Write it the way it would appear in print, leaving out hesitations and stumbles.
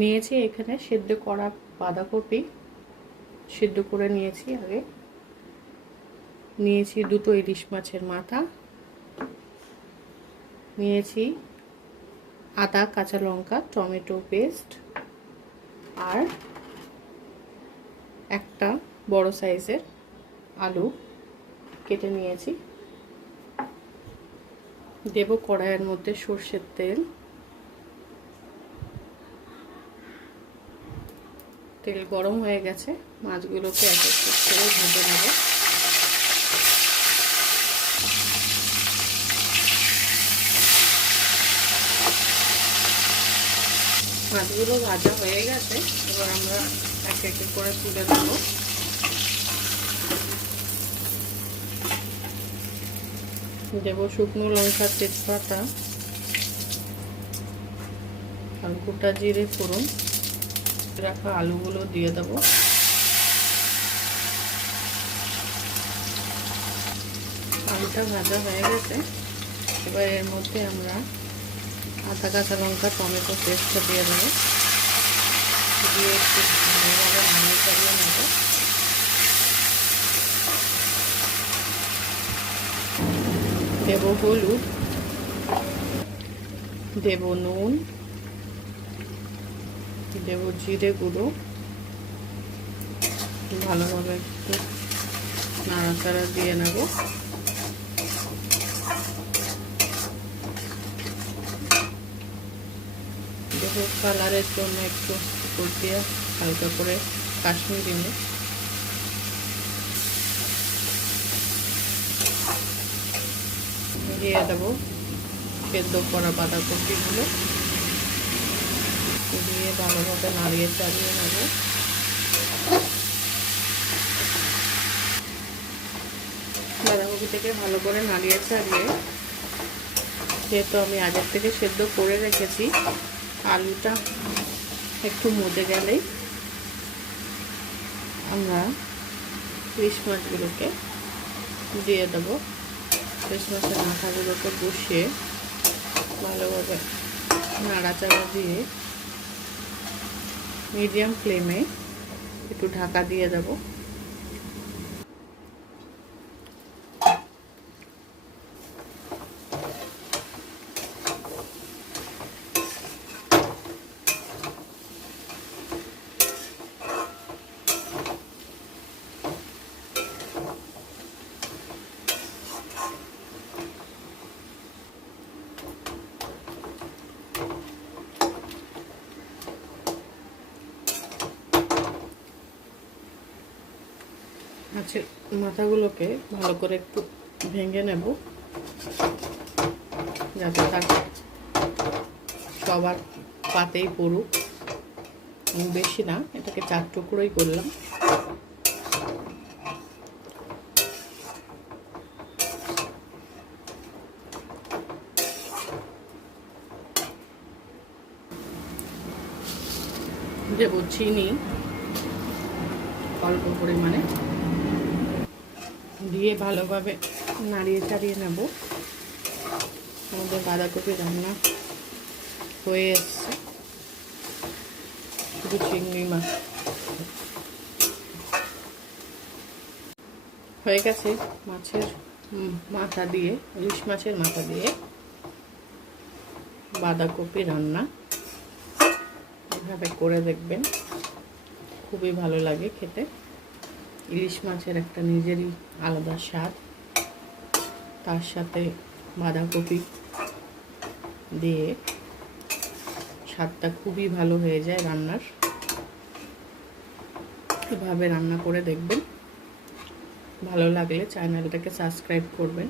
নিয়েছি এখানে সিদ্ধ করা বাঁধাকপি, সিদ্ধ করে নিয়েছি আগে। নিয়েছি দুটো ইলিশ মাছের মাথা, নিয়েছি আদা, কাঁচা লঙ্কা, টমেটো পেস্ট, আর একটা বড় সাইজের আলু কেটে নিয়েছি। দেব কড়াইয়ের মধ্যে সর্ষের তেল। তেল গরম হয়ে গেছে, মাছগুলোকে এক এক করে ভেজে নেব। মাছগুলো ভাজা হয়ে গেছে, এবার আমরা এক এক করে তুলে দেবো। দেব শুকনো লঙ্কা, তেজপাতা আর গোটা জিরে ফোড়ন। রাখা আলুগুলো দিয়ে দেবো। আলুটা ভাজা হয়ে গেছে, এবার এর মধ্যে আমরা আদা, কাঁচা লঙ্কা, টমেটো পেস্টটা দিয়ে দেবো। দিয়ে একটু ভালোভাবে নাড়িয়ে চাড়িয়ে নেব। দেব হলুদ, দেব নুন, দেব জিরে গুঁড়ো। ভালোভাবে একটু নাড়াচাড়া দিয়ে নেব। দেব কালারের জন্য একটু উপর দিয়ে হালকা করে কাশ্মীরি মির্চ। দিয়ে দেবো সেদ্ধ করা বাঁধাকপিগুলো, দিয়ে ভালোভাবে নাড়িয়ে চাড়িয়ে নেব। বাঁধাকপি থেকে ভালো করে নাড়িয়ে চাড়িয়ে, যেহেতু আমি আগের থেকে সেদ্ধ করে রেখেছি, আলুটা একটু মজে গেলেই আমরা ইলিশ মাছগুলোকে দিয়ে দেবো। ইলিশ মাছের মাথাগুলোকে বসিয়ে ভালোভাবে নাড়াচাড়া দিয়ে মিডিয়াম ফ্লেমে একটু ঢাকা দিয়ে দেবো। মাছের মাথাগুলোকে ভালো করে একটু ভেঙে নেব, যাতে তার সবার পাতেই পড়ুক। বেশি না, এটাকে 4 টুকরোই করলাম। দেব চিনি অল্প পরিমাণে, দিয়ে ভালোভাবে নাড়িয়ে চাড়িয়ে নেব। আমাদের বাঁধাকপি রান্না হয়ে এসছে। শুধু চিংড়ি মাছ হয়ে গেছে। মাছের মাথা দিয়ে, ইলিশ মাছের মাথা দিয়ে বাঁধাকপি রান্না এভাবে করে দেখবেন, খুবই ভালো লাগে খেতে। ইলিশ মাছের একটা নিজেরই আলাদা স্বাদ, তার সাথে বাঁধাকপি দিয়ে স্বাদটা খুবই ভালো হয়ে যায় রান্নার। এভাবে রান্না করে দেখবেন। ভালো লাগলে চ্যানেলটাকে সাবস্ক্রাইব করবেন।